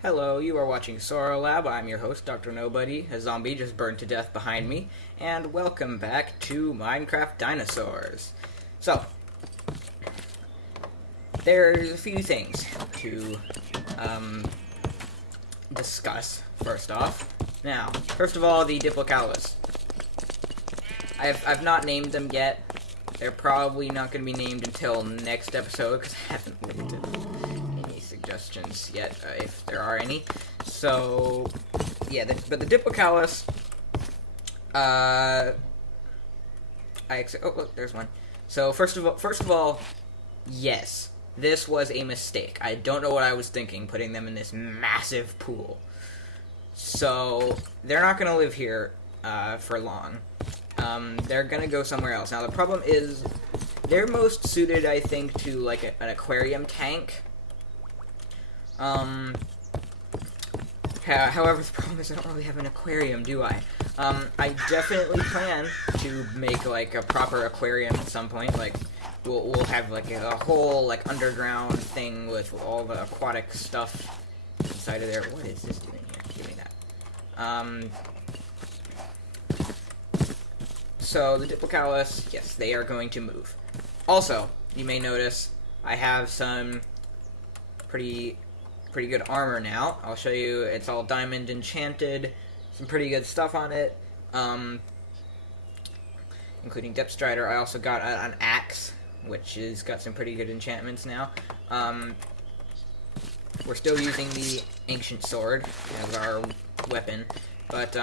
Hello, you are watching Sora Lab. I'm your host, Dr. Nobody. A zombie just burned to death behind me. And welcome back to Minecraft Dinosaurs. So, there's a few things to discuss, first off. Now, first of all, the Diplocaulus. I've not named them yet. They're probably not going to be named until next episode, because I haven't looked at any suggestions yet, if there are any. So, yeah, but the Diplocaulus, oh, look, there's one. So, first of all, yes, this was a mistake. I don't know what I was thinking, putting them in this massive pool. So, they're not going to live here, for long. They're gonna go somewhere else. Now, the problem is, they're most suited, I think, to, like, an aquarium tank. However, the problem is I don't really have an aquarium, do I? I definitely plan to make, like, a proper aquarium at some point. Like, we'll have, like, a whole, like, underground thing with all the aquatic stuff inside of there. What is this doing here? Give me that. So, the Diplocaulus, yes, they are going to move. Also, you may notice, I have some pretty good armor now. I'll show you, it's all diamond enchanted, some pretty good stuff on it, including Depth Strider. I also got an axe, which has got some pretty good enchantments now. We're still using the ancient sword as our weapon, but,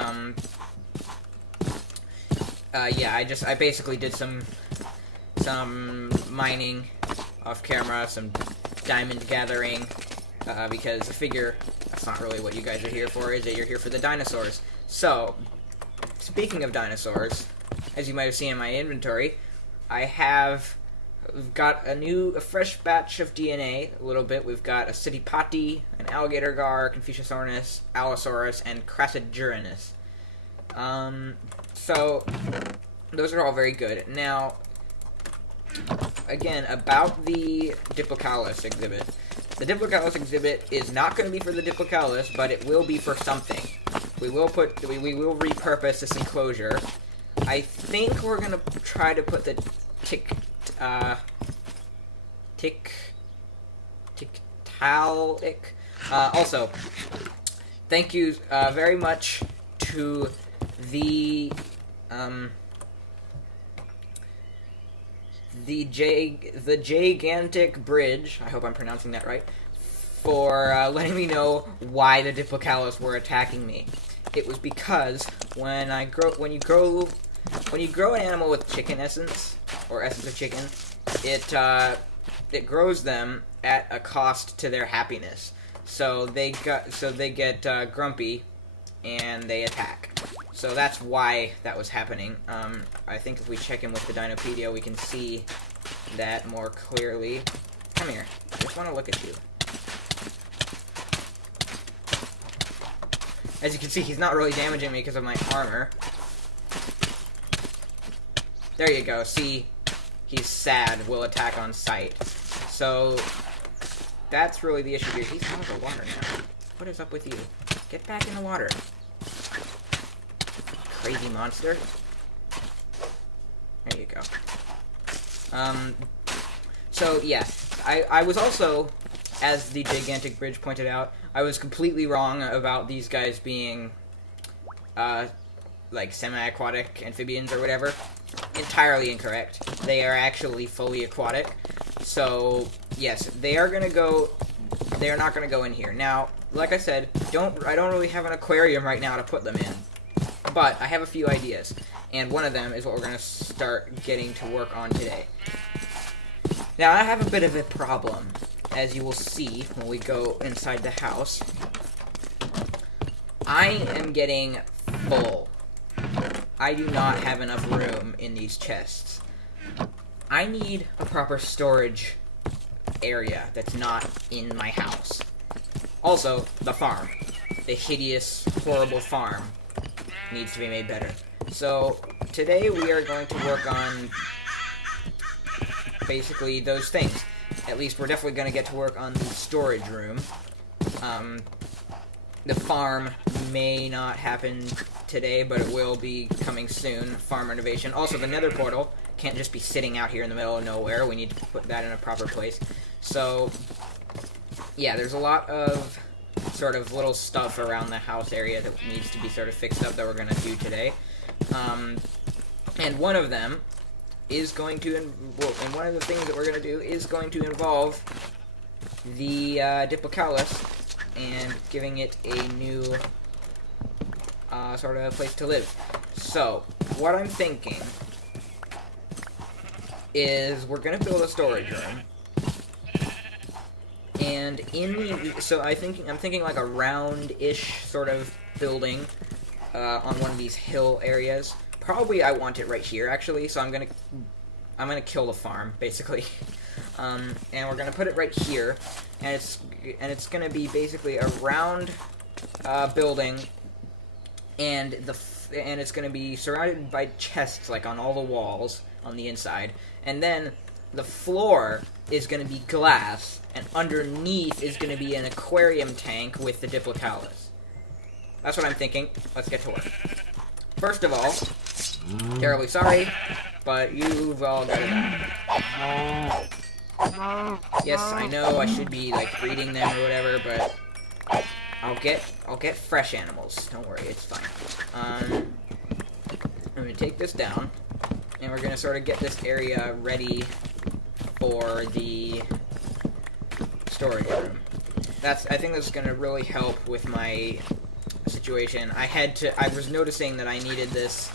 yeah, I basically did some mining off camera, some diamond gathering, because I figure that's not really what you guys are here for, is it? You're here for the dinosaurs. So, speaking of dinosaurs, as you might have seen in my inventory, I have got a fresh batch of DNA, a little bit. We've got a Citipati, an alligator gar, Confuciusornis, Allosaurus, and Crassiduranus. So, those are all very good. Now, again, about the Diplocaulus exhibit. The Diplocaulus exhibit is not going to be for the Diplocaulus, but it will be for something. We will repurpose this enclosure. I think we're going to try to put the Tiktaalik. Also, thank you very much to the gigantic bridge, I hope I'm pronouncing that right, for letting me know why the Diplocaulus were attacking me. It was because when you grow an animal with chicken essence, or essence of chicken, it grows them at a cost to their happiness. So they get grumpy and they attack. So that's why that was happening. I think if we check in with the Dinopedia, we can see that more clearly. Come here. I just want to look at you. As you can see, he's not really damaging me because of my armor. There you go. See? He's sad. Will attack on sight. So, that's really the issue here. He's out of the water now. What is up with you? Get back in the water. Crazy monster. There you go. So, yeah. I was also, as the gigantic bridge pointed out, I was completely wrong about these guys being, like, semi-aquatic amphibians or whatever. Entirely incorrect. They are actually fully aquatic. So, yes, they are not gonna go in here. Now, like I said, I don't really have an aquarium right now to put them in. But I have a few ideas, and one of them is what we're going to start getting to work on today. Now, I have a bit of a problem, as you will see when we go inside the house. I am getting full. I do not have enough room in these chests. I need a proper storage area that's not in my house. Also, the farm. The hideous, horrible farm needs to be made better. So, today we are going to work on basically those things. At least we're definitely going to get to work on the storage room. the farm may not happen today, but it will be coming soon. Farm renovation. Also, the nether portal can't just be sitting out here in the middle of nowhere. We need to put that in a proper place. So, yeah, there's a lot of sort of little stuff around the house area that needs to be sort of fixed up that we're going to do today. And one of them is going to, and one of the things that we're going to do is going to involve the Diplocaulus and giving it a new sort of place to live. So, what I'm thinking is we're going to build a storage room. And so I'm thinking like a round-ish sort of building on one of these hill areas. Probably I want it right here, actually. So I'm gonna kill the farm, basically, and we're gonna put it right here, and it's gonna be basically a round building, and it's gonna be surrounded by chests like on all the walls on the inside, and then the floor is going to be glass, and underneath is going to be an aquarium tank with the Diplocaulus. That's what I'm thinking. Let's get to work. First of all, terribly sorry, but you've all got it done. Yes, I know I should be like breeding them or whatever, but I'll get fresh animals. Don't worry, it's fine. I'm going to take this down, and we're going to sort of get this area ready for the storage room. I think that's going to really help with my situation. I was noticing that I needed this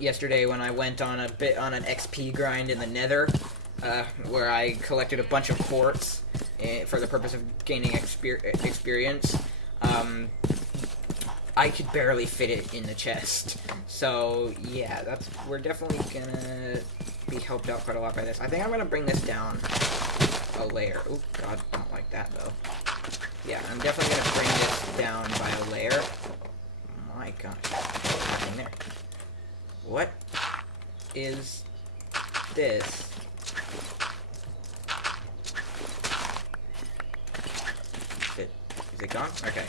yesterday when I went on an XP grind in the Nether, where I collected a bunch of quartz for the purpose of gaining experience. I could barely fit it in the chest. So, yeah, we're definitely gonna be helped out quite a lot by this. I think I'm gonna bring this down a layer. Oh, God, I don't like that, though. Yeah, I'm definitely gonna bring this down by a layer. My God, what's happening there? What is this? Is it gone? Okay.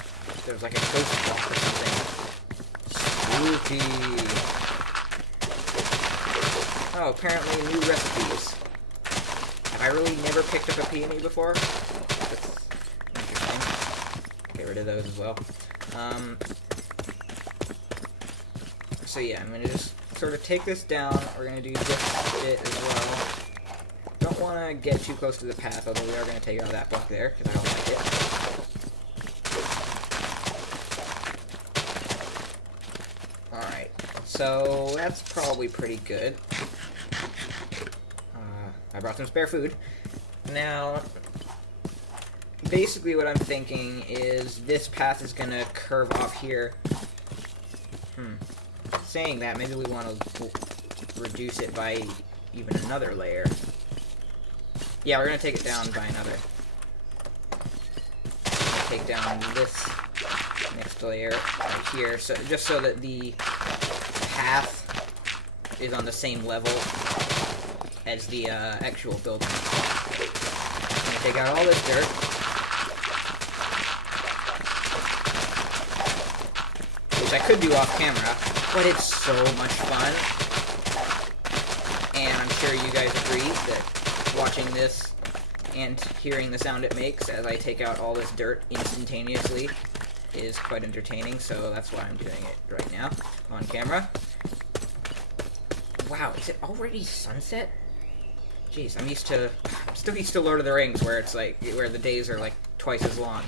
There's like a ghost block or something. Spooky. Oh, apparently new recipes. Have I really never picked up a peony before? That's interesting. Get rid of those as well. So yeah, I'm gonna just sort of take this down. We're gonna do this bit as well. Don't want to get too close to the path, although we are gonna take out that block there because I don't like it. So that's probably pretty good. I brought some spare food. Now, basically what I'm thinking is this path is going to curve off here. Saying that, maybe we want to reduce it by even another layer. Yeah, we're going to take it down by another. Take down this next layer right here, so just so that the path is on the same level as the actual building. I'm gonna take out all this dirt. Which I could do off camera, but it's so much fun. And I'm sure you guys agree that watching this and hearing the sound it makes as I take out all this dirt instantaneously is quite entertaining, so that's why I'm doing it right now on camera. Wow, is it already sunset? Jeez, I'm still used to Lord of the Rings, where it's like, where the days are like twice as long.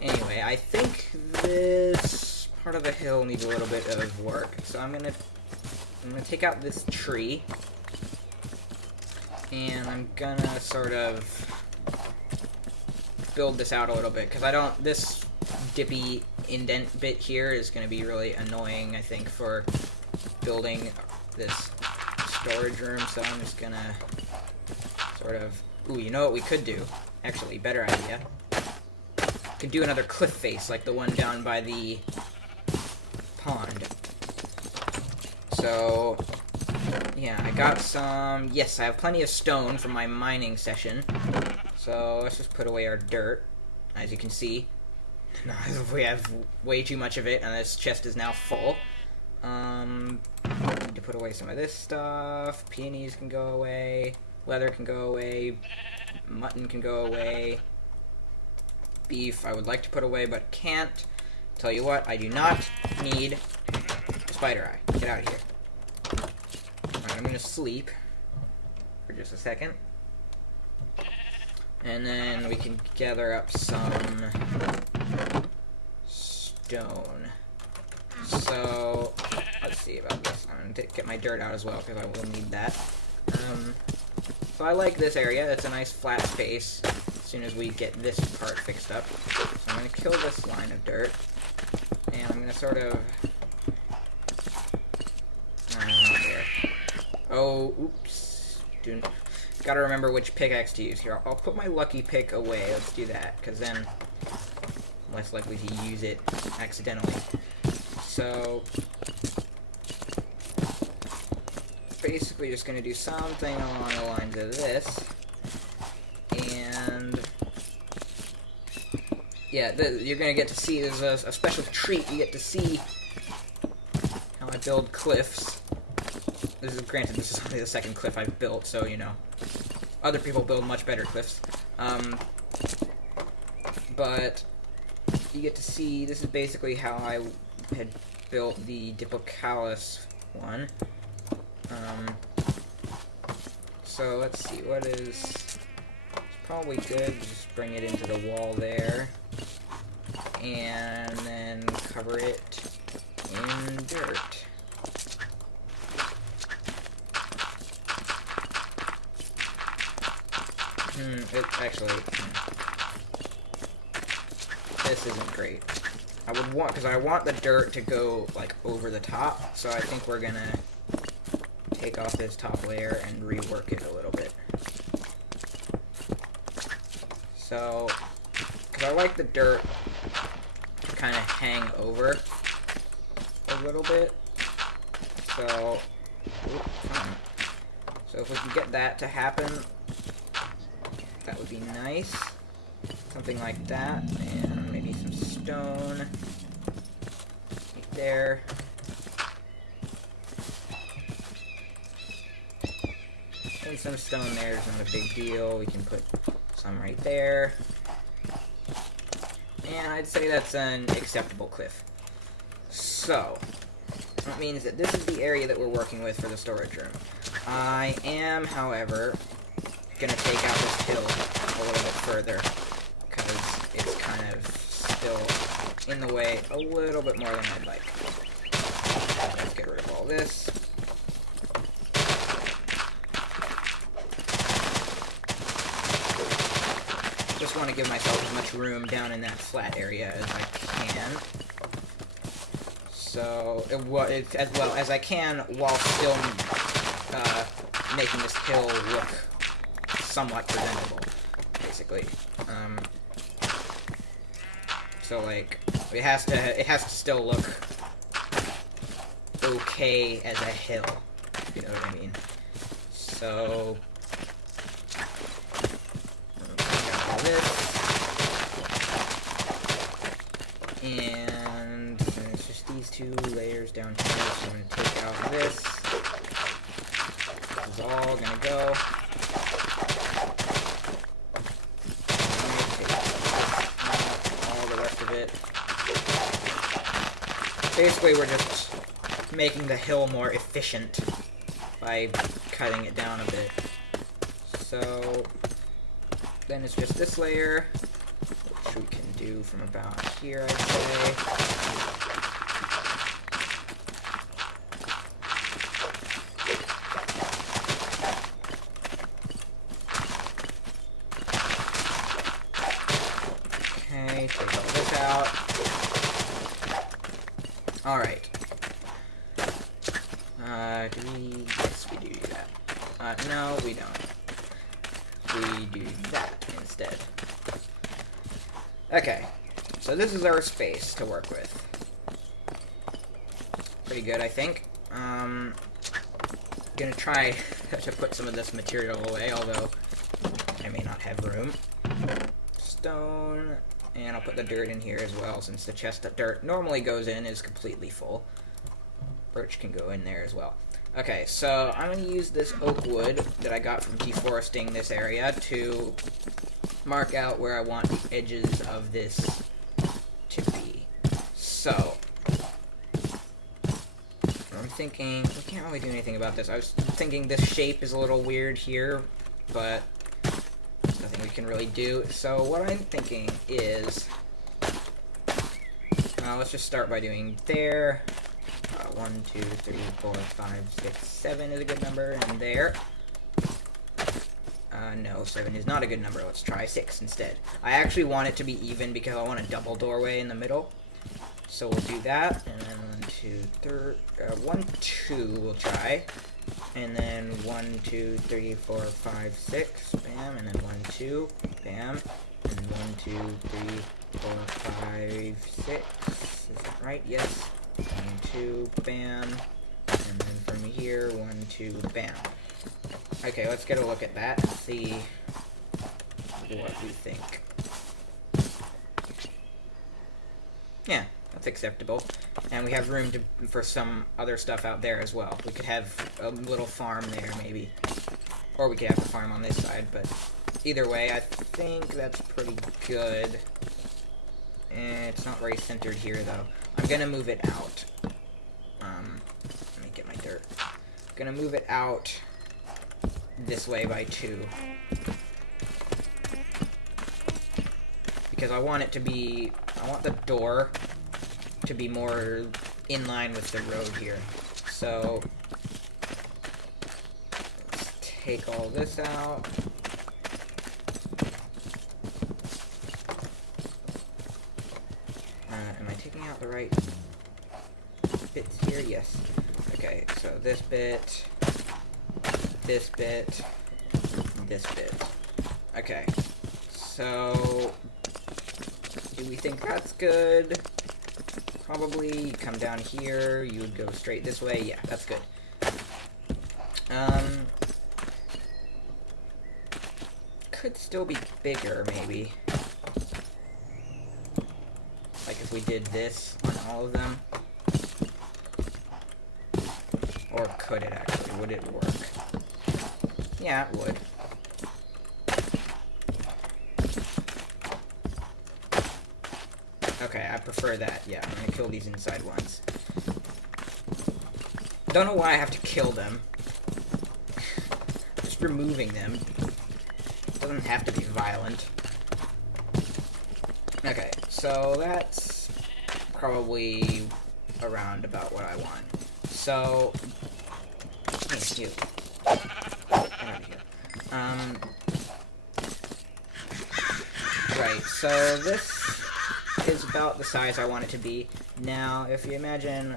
Anyway, I think this part of the hill needs a little bit of work, so I'm gonna take out this tree, and I'm gonna sort of build this out a little bit, because this dippy indent bit here is going to be really annoying, I think, for building this storage room, so I'm just going to sort of... Ooh, you know what we could do? Actually, better idea. Could do another cliff face, like the one down by the pond. So, yeah, I got some... Yes, I have plenty of stone from my mining session. So, let's just put away our dirt. as you can see. We have way too much of it, and this chest is now full. Need to put away some of this stuff. Peonies can go away. Leather can go away. Mutton can go away. Beef I would like to put away, but can't. Tell you what, I do not need a spider eye. Get out of here. Alright, I'm gonna sleep for just a second. And then we can gather up some stone. So, let's see about this. I'm gonna get my dirt out as well, because I will need that. So I like this area. It's a nice flat space as soon as we get this part fixed up. So I'm gonna kill this line of dirt. And I'm gonna sort of... Oh, oops. Gotta remember which pickaxe to use here. I'll put my lucky pick away. Let's do that, because then I'm less likely to use it accidentally. So, basically just going to do something along the lines of this. And, yeah, you're going to get to see, there's a special treat. You get to see how I build cliffs. Granted, this is only the second cliff I've built, so, you know, other people build much better cliffs. But you get to see, this is basically how I had built the Diplocaulus one. So let's see, what is... It's probably good to just bring it into the wall there. And then cover it in dirt. This isn't great. I would want, because I want the dirt to go, like, over the top, so I think we're gonna take off this top layer and rework it a little bit. So, because I like the dirt to kind of hang over a little bit, so, so if we can get that to happen, that would be nice. Something like that, and maybe some stone right there. And some stone there is not a big deal. We can put some right there. And I'd say that's an acceptable cliff. So, that means that this is the area that we're working with for the storage room. I am, however, gonna take out this hill a little bit further, because it's kind of still in the way a little bit more than I'd like. Let's get rid of all this. Just want to give myself as much room down in that flat area as I can. So, as well as I can while still making this hill look somewhat presentable, basically. So like, it has to still look okay as a hill, if you know what I mean. So, got all this, and it's just these two layers down here. So I'm gonna take out this. This is all gonna go. It. Basically, we're just making the hill more efficient by cutting it down a bit. So, then it's just this layer, which we can do from about here, I'd say. Okay, take all this out. Alright. Yes, we do that. No, we don't. We do that instead. Okay, so this is our space to work with. Pretty good, I think. Gonna try to put some of this material away, although I may not have room. Stone. And I'll put the dirt in here as well, since the chest that dirt normally goes in is completely full. Birch can go in there as well. Okay, so I'm going to use this oak wood that I got from deforesting this area to mark out where I want the edges of this to be. So, I'm thinking, we can't really do anything about this. I was thinking this shape is a little weird here, but nothing we can really do. So what I'm thinking is, let's just start by doing there. 1, 2, 3, 4, 5, 6, 7 is a good number, and there. No, 7 is not a good number. Let's try 6 instead. I actually want it to be even because I want a double doorway in the middle. So we'll do that, and then 1, 2 we'll try. And then 1, 2, 3, 4, 5, 6, bam, and then 1, 2, bam, and 1, 2, 3, 4, 5, 6. Is that right? Yes. 1, 2, bam, and then from here, 1, 2, bam. Okay, let's get a look at that and see what we think. Yeah, that's acceptable. And we have room for some other stuff out there as well. We could have a little farm there, maybe. Or we could have a farm on this side, but either way, I think that's pretty good. And it's not very centered here, though. I'm gonna move it out. Let me get my dirt. I'm gonna move it out this way by 2. Because I want it to be, I want the door to be more in line with the road here. So, let's take all this out. Am I taking out the right bits here? Yes. Okay, so this bit, this bit, this bit. Okay, so do we think that's good? Probably come down here, you would go straight this way. Yeah, that's good. Could still be bigger, maybe. Like if we did this on all of them. Or could it actually? Would it work? Yeah, it would. Okay, I prefer that. Yeah, I'm gonna kill these inside ones. Don't know why I have to kill them. Just removing them. Doesn't have to be violent. Okay, so that's probably around about what I want. So, hey, you. Get out of here. Right, so this is about the size I want it to be. Now, if you imagine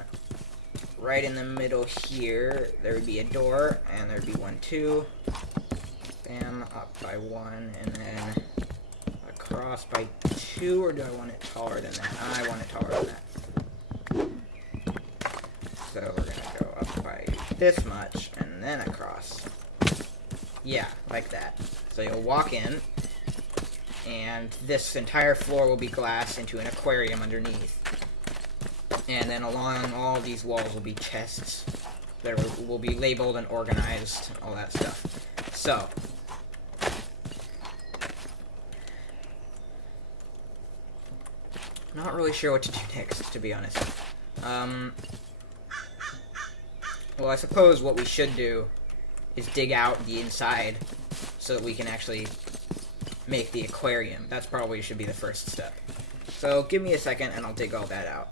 right in the middle here, there would be a door, and there would be 1, 2, bam, up by 1, and then across by 2, or do I want it taller than that? I want it taller than that. So we're gonna go up by this much, and then across. Yeah, like that. So you'll walk in, and this entire floor will be glass into an aquarium underneath. And then along all these walls will be chests that will be labeled and organized, all that stuff. So, not really sure what to do next, to be honest. Well, I suppose what we should do is dig out the inside so that we can actually make the aquarium. That's probably should be the first step. So give me a second and I'll dig all that out.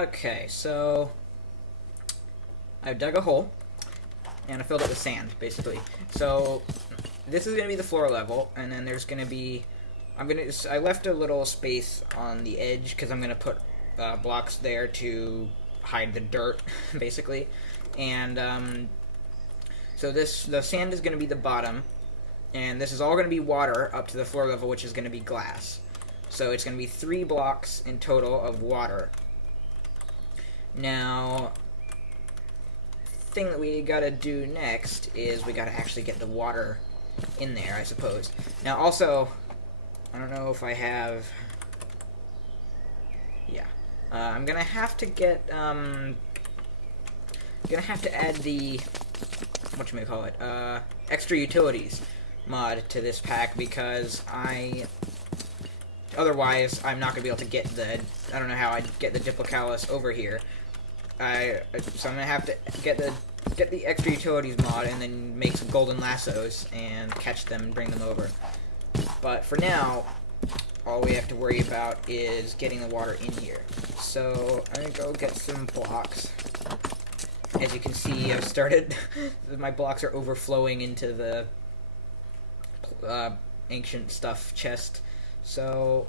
Okay, so I dug a hole and I filled it with sand, basically. So this is gonna be the floor level, and then there's gonna be I left a little space on the edge because I'm gonna put blocks there to hide the dirt, basically. And so the sand is gonna be the bottom, and this is all gonna be water up to the floor level, which is gonna be glass. So it's gonna be 3 blocks in total of water. Now, thing that we gotta do next is we gotta actually get the water in there, I suppose. Now, also, I don't know if I have. Yeah, I'm gonna have to get. Gonna have to add the whatchamacallit, extra utilities mod to this pack because otherwise I'm not gonna be able to get the. I don't know how I'd get the Diplocaulus over here. So I'm gonna have to get the extra utilities mod and then make some golden lassos and catch them and bring them over. But for now, all we have to worry about is getting the water in here. So I'm gonna go get some blocks. As you can see, I've started. My blocks are overflowing into the ancient stuff chest. So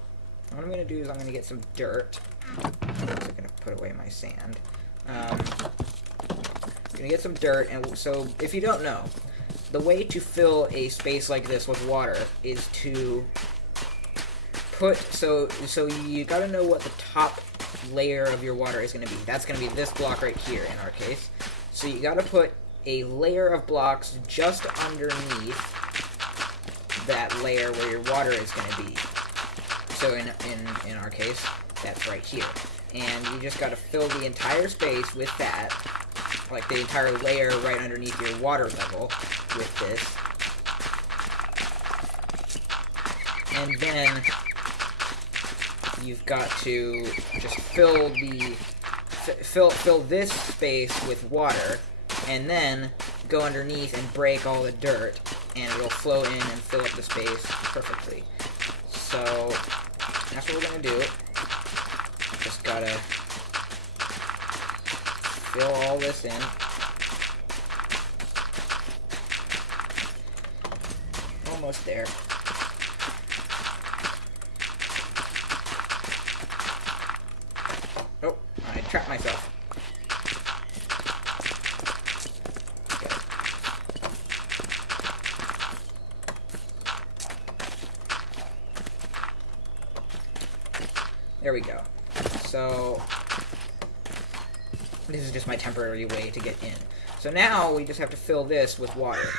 what I'm gonna do is I'm gonna get some dirt. I'm gonna put away my sand. Gonna get some dirt, and so if you don't know, the way to fill a space like this with water is to put so you gotta know what the top layer of your water is gonna be. That's gonna be this block right here in our case. So you gotta put a layer of blocks just underneath that layer where your water is gonna be. So in our case, that's right here. And you just gotta fill the entire space with that, like the entire layer right underneath your water level with this. And then you've got to just fill this space with water, and then go underneath and break all the dirt, and it'll flow in and fill up the space perfectly. So that's what we're gonna do. Just gotta fill all this in. Almost there. Oh, I trapped myself. Okay. There we go. So this is just my temporary way to get in. So now we just have to fill this with water.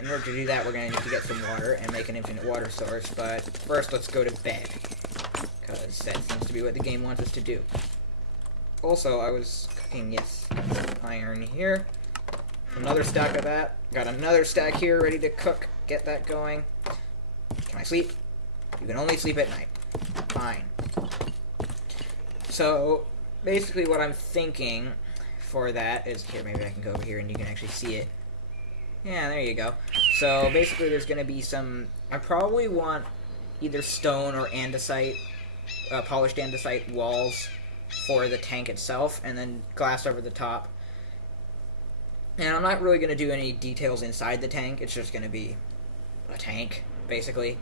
In order to do that, we're going to need to get some water and make an infinite water source. But first, let's go to bed, because that seems to be what the game wants us to do. Also, I was cooking, yes, iron here. Another stack of that. Got another stack here ready to cook. Get that going. Can I sleep? You can only sleep at night. Fine. So, basically what I'm thinking for that is, here, maybe I can go over here and you can actually see it. Yeah, there you go. So, basically there's going to be some, I probably want either stone or andesite, polished andesite walls for the tank itself, and then glass over the top. And I'm not really going to do any details inside the tank, it's just going to be a tank, basically.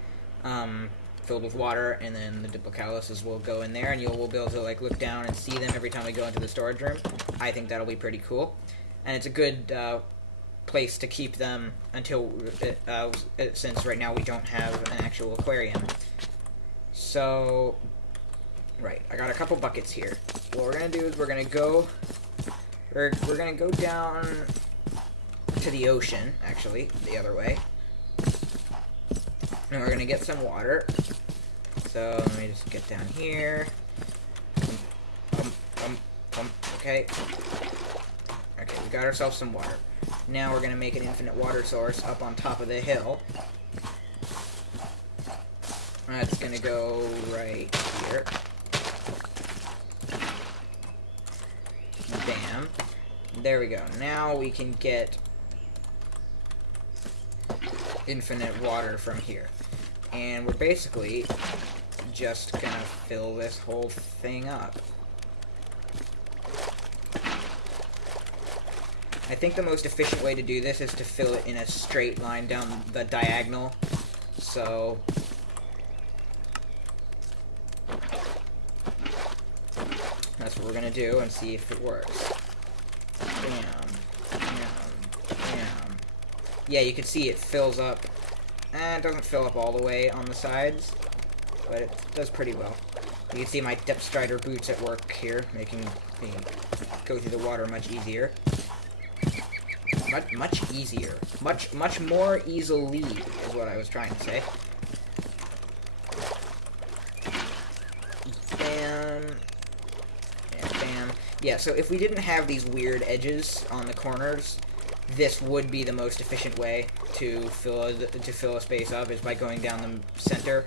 Filled with water, and then the Diplocauluses will go in there, and we'll be able to like look down and see them every time we go into the storage room. I think that'll be pretty cool, and it's a good place to keep them until since right now we don't have an actual aquarium. So, right, I got a couple buckets here. What we're gonna do is we're gonna go down to the ocean, actually, the other way. And we're gonna get some water. So let me just get down here. Okay. Okay, we got ourselves some water. Now we're gonna make an infinite water source up on top of the hill. That's gonna go right here. Bam. There we go. Now we can get infinite water from here. And we're basically just gonna fill this whole thing up. I think the most efficient way to do this is to fill it in a straight line down the diagonal. So that's what we're gonna do and see if it works. Bam, bam, bam. Yeah, you can see it fills up. It doesn't fill up all the way on the sides, but it does pretty well. You can see my depth strider boots at work here, making me go through the water much easier. Much easier. Much more easily is what I was trying to say. Bam. And bam. Yeah, so if we didn't have these weird edges on the corners, this would be the most efficient way to fill a space up, is by going down the center.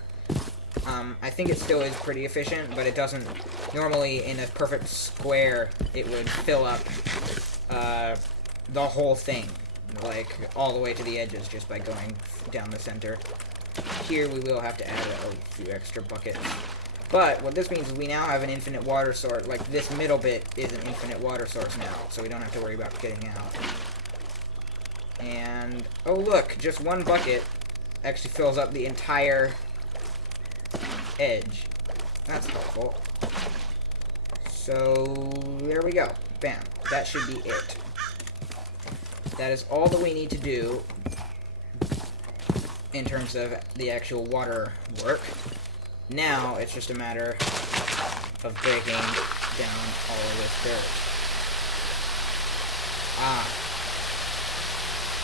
I think it still is pretty efficient, but it doesn't. Normally, in a perfect square, it would fill up the whole thing, like all the way to the edges, just by going down the center. Here, we will have to add a few extra buckets. But what this means is we now have an infinite water source. Like, this middle bit is an infinite water source now, so we don't have to worry about getting out. And, oh look, just one bucket actually fills up the entire edge. That's helpful. So, there we go. Bam. That should be it. That is all that we need to do in terms of the actual water work. Now, it's just a matter of breaking down all of this dirt.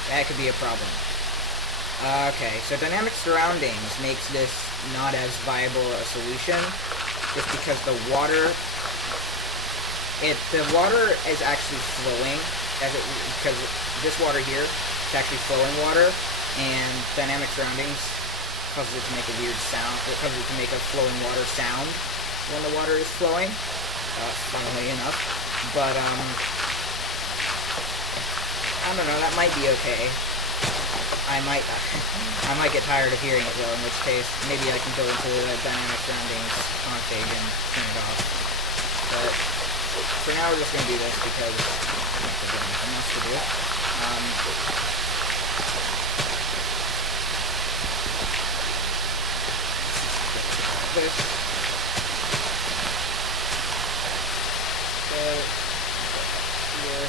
That could be a problem. Okay, so dynamic surroundings makes this not as viable a solution, just because the water is actually flowing, because this water here is actually flowing water, and dynamic surroundings causes it to make a weird sound. It causes it to make a flowing water sound when the water is flowing, funnily enough. But I don't know, that might be okay. I might get tired of hearing it though, in which case maybe I can go into the dynamic surroundings config and turn it off. But for now we're just gonna do this because there's nothing else to do. This. Okay. Here.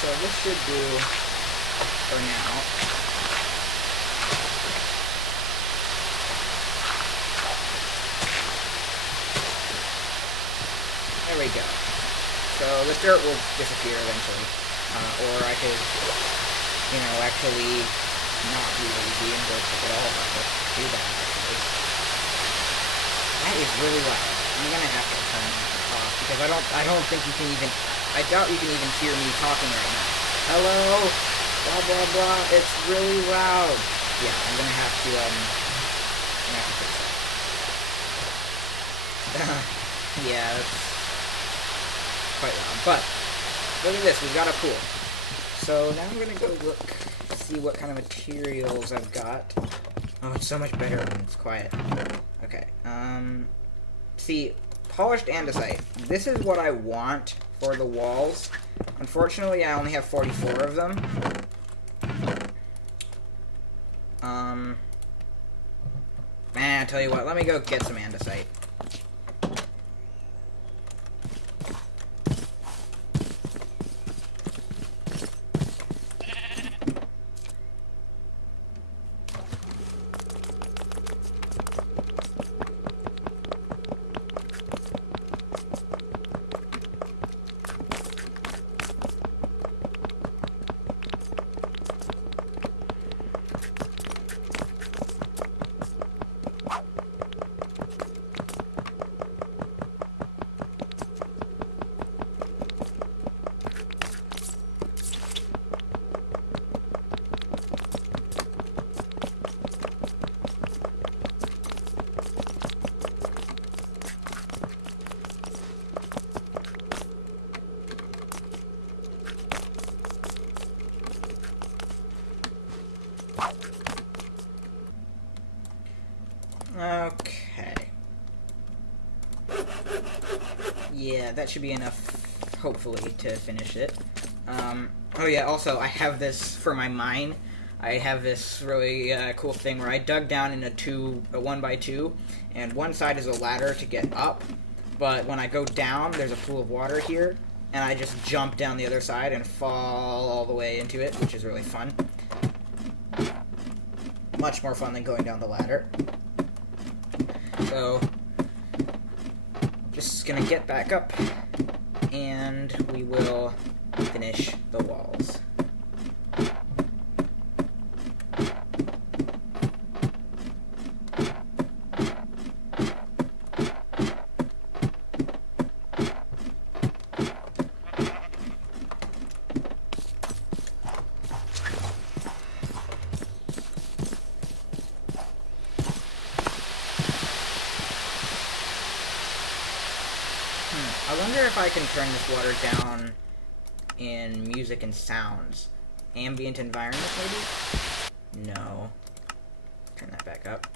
So this should do for now. There we go. So this dirt will disappear eventually. Or I could, actually not be lazy and go pick it all up. Let's do that, actually. That is really loud. I'm gonna have to turn it off because I don't think you can even. I doubt you can even hear me talking right now. Hello? Blah, blah, blah. It's really loud. Yeah, I'm gonna have to fix that. Yeah, that's quite loud. But, look at this. We've got a pool. So, now I'm gonna go look, see what kind of materials I've got. Oh, it's so much better when it's quiet. Okay, see, polished andesite. This is what I want for the walls. Unfortunately, I only have 44 of them. Man, I tell you what, let me go get some andesite. yeah, that should be enough, hopefully, to finish it. Oh yeah, also, I have this for my mine. I have this really cool thing where I dug down in a 1x2, and one side is a ladder to get up, but when I go down, there's a pool of water here, and I just jump down the other side and fall all the way into it, which is really fun. Much more fun than going down the ladder. So, just gonna get back up, and we will finish the walls. I wonder if I can turn this water down in music and sounds. Ambient environment, maybe? No. Turn that back up.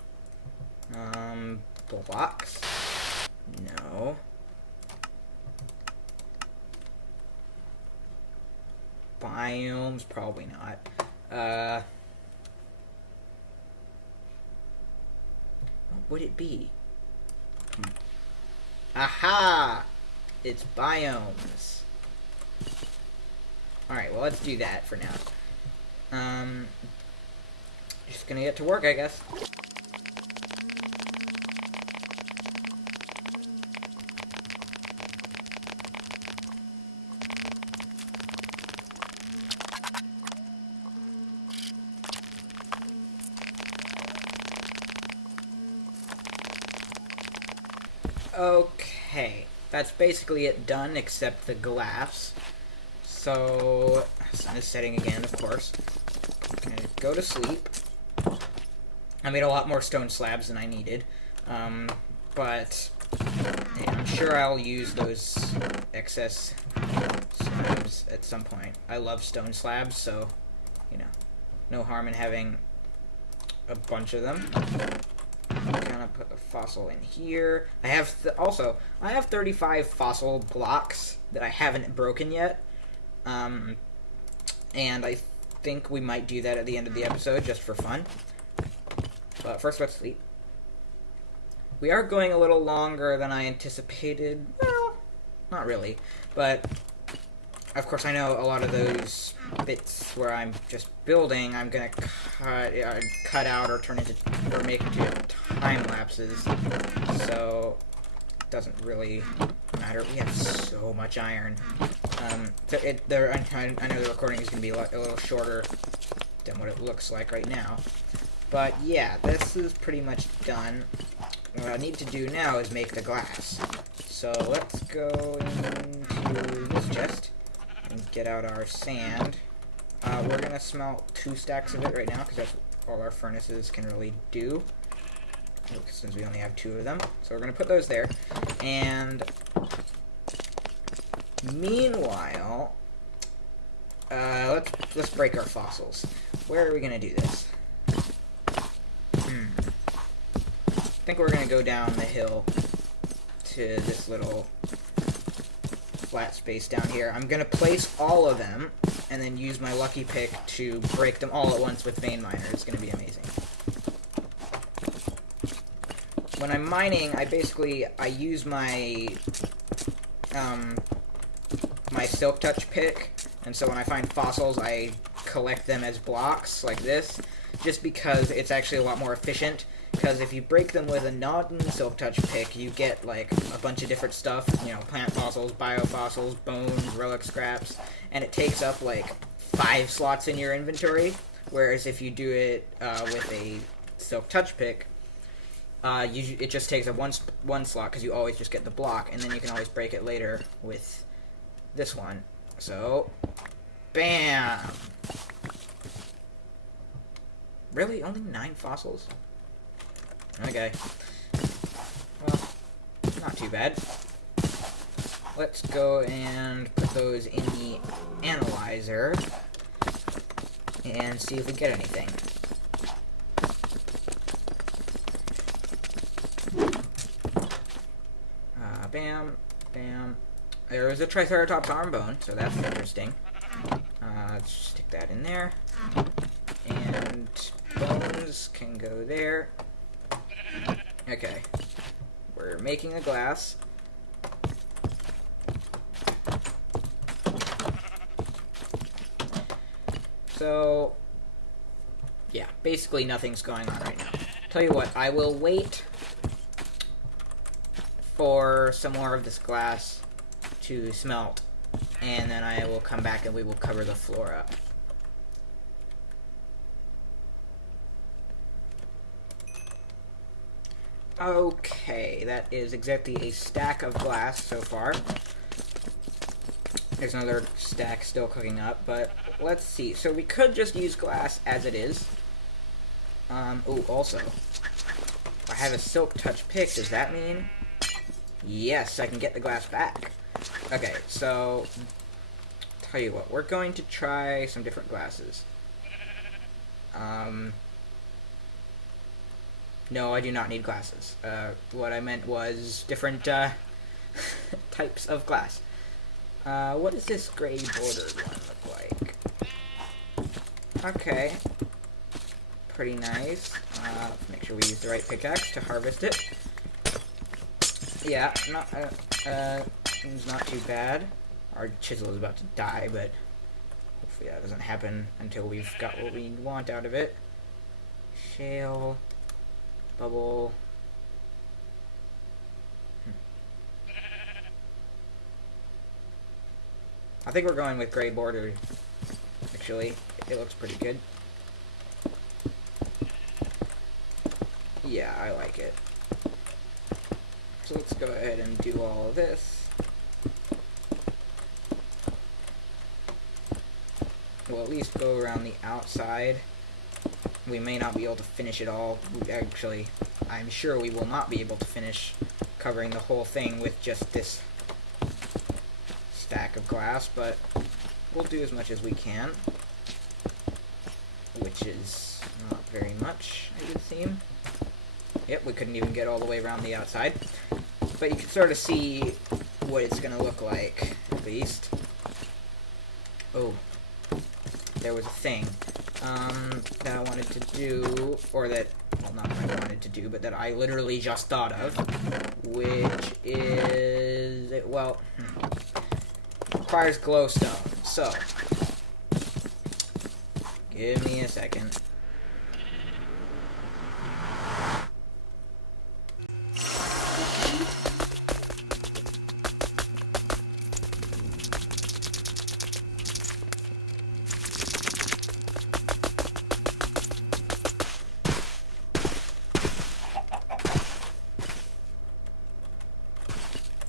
Blocks? No. Biomes? Probably not. What would it be? Aha! It's biomes. Alright, well, let's do that for now. Just gonna get to work, I guess. Okay, that's basically it done, except the glass. So, sun is setting again, of course. I'm gonna go to sleep. I made a lot more stone slabs than I needed, but yeah, I'm sure I'll use those excess slabs at some point. I love stone slabs, so, you know, no harm in having a bunch of them. Gonna put a fossil in here. I have I have 35 fossil blocks that I haven't broken yet, and I think we might do that at the end of the episode just for fun. But first, let's sleep. We are going a little longer than I anticipated. Well, not really, but of course I know a lot of those bits where I'm just building, I'm gonna cut out or turn into or make into time lapses, so it doesn't really matter. We have so much iron. So I know the recording is gonna be a little shorter than what it looks like right now, but yeah, this is pretty much done. What I need to do now is make the glass. So let's go into this chest and get out our sand. We're gonna smelt 2 stacks of it right now because that's all our furnaces can really do, since we only have 2 of them. So we're gonna put those there, and meanwhile, let's break our fossils. Where are we gonna do this? I think we're gonna go down the hill to this little flat space down here. I'm gonna place all of them and then use my lucky pick to break them all at once with vein miner. It's gonna be amazing. When I'm mining, I use my my silk touch pick, and so when I find fossils, I collect them as blocks like this, just because it's actually a lot more efficient. Because if you break them with a non-silk touch pick, you get like a bunch of different stuff, you know, plant fossils, biofossils, bones, relic scraps, and it takes up like 5 slots in your inventory. Whereas if you do it with a silk touch pick, it just takes up one slot because you always just get the block, and then you can always break it later with this one. So, bam! Really? Only 9 fossils? Okay. Well, not too bad. Let's go and put those in the analyzer and see if we get anything. Bam, Bam. There is a Triceratops arm bone, so that's interesting. Let's stick that in there. And bones can go there. Okay. We're making a glass. So, yeah, basically nothing's going on right now. Tell you what, I will wait for some more of this glass to smelt, and then I will come back and we will cover the floor up. Okay, that is exactly a stack of glass so far. There's another stack still cooking up, but let's see. So we could just use glass as it is. Oh, also, I have a silk touch pick. Does that mean? Yes, I can get the glass back. Okay, so, tell you what, we're going to try some different glasses. No, I do not need glasses. What I meant was different, types of glass. What does this gray bordered one look like? Okay. Pretty nice. Let's make sure we use the right pickaxe to harvest it. Yeah, it's not too bad. Our chisel is about to die, but hopefully that doesn't happen until we've got what we want out of it. Shale. Bubble. I think we're going with gray border. Actually, it looks pretty good. Yeah, I like it. So let's go ahead and do all of this. We'll at least go around the outside. We may not be able to finish it all. Actually, I'm sure we will not be able to finish covering the whole thing with just this stack of glass, but we'll do as much as we can, which is not very much, it would seem. Yep, we couldn't even get all the way around the outside, but you can sort of see what it's going to look like, at least. Oh, there was a thing that I wanted to do, or that, well, not that I wanted to do, but that I literally just thought of, which is, well, requires glowstone. So, give me a second.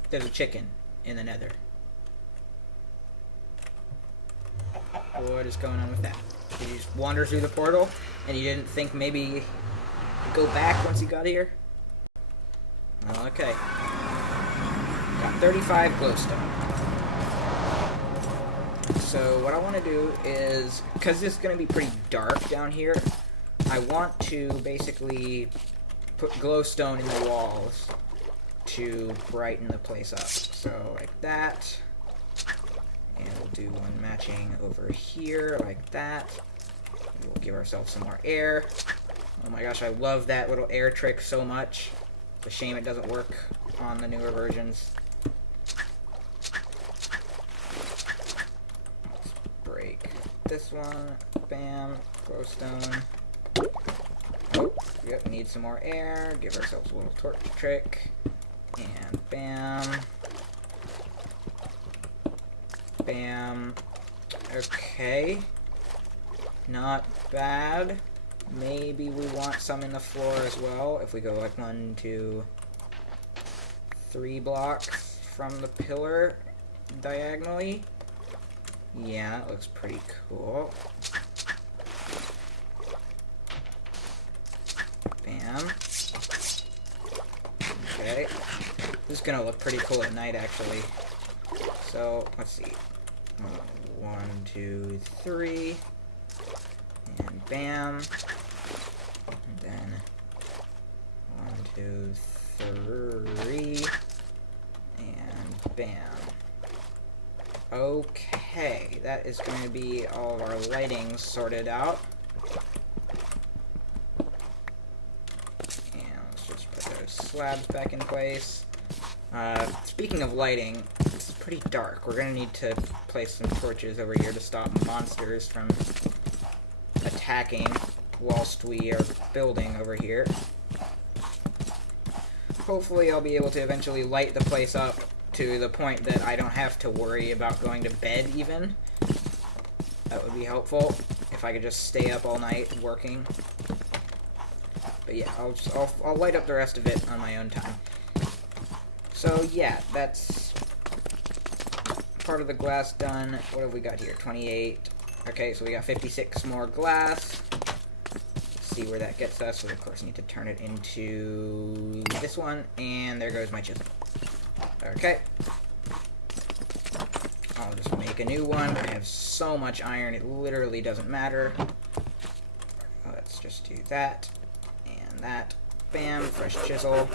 There's a chicken in the nether. What is going on with that? Did you just wander through the portal and you didn't think maybe you could go back once you got here? Okay. Got 35 glowstone. So what I want to do is, because this is going to be pretty dark down here, I want to basically put glowstone in the walls to brighten the place up. So like that. And we'll do one matching over here, like that. We'll give ourselves some more air. Oh my gosh, I love that little air trick so much. It's a shame it doesn't work on the newer versions. Let's break this one. Bam. Glowstone. Oh, yep, need some more air. Give ourselves a little torch trick. And bam. Bam. Okay. Not bad. Maybe we want some in the floor as well. If we go like 1, 2, 3 blocks from the pillar diagonally. Yeah, that looks pretty cool. Bam. Okay. This is gonna look pretty cool at night, actually. So, let's see. 1, 2, 3. And bam. And then 1, 2, 3. And Bam. Okay, that is going to be all of our lighting sorted out. And let's just put those slabs back in place. Speaking of lighting, it's pretty dark. We're going to need to place some torches over here to stop monsters from attacking whilst we are building over here. Hopefully I'll be able to eventually light the place up to the point that I don't have to worry about going to bed even. That would be helpful if I could just stay up all night working. But yeah, I'll light up the rest of it on my own time. So yeah, that's part of the glass done. What have we got here? 28. Okay, so we got 56 more glass. Let's see where that gets us. We of course need to turn it into this one, and there goes my chisel. Okay. I'll just make a new one. I have so much iron, it literally doesn't matter. Let's just do that. And that. Bam. Fresh chisel.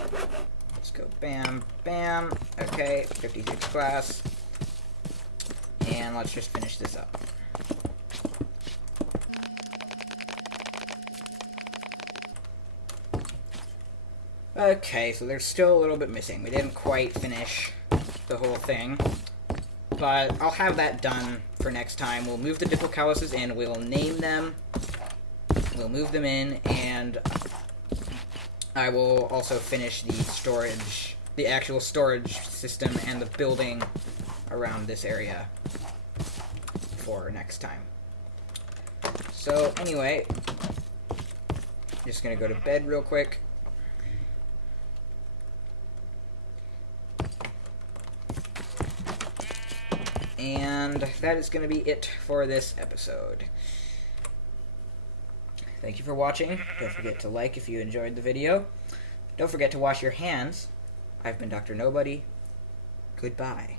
Let's go bam, bam. Okay, 56 glass. And let's just finish this up. Okay, so there's still a little bit missing. We didn't quite finish the whole thing, but I'll have that done for next time. We'll move the Diplocauluses in, we'll name them, we'll move them in, and I will also finish the storage, the actual storage system and the building around this area for next time. So anyway, just gonna go to bed real quick. And that is going to be it for this episode. Thank you for watching. Don't forget to like if you enjoyed the video. Don't forget to wash your hands. I've been Dr. Nobody. Goodbye.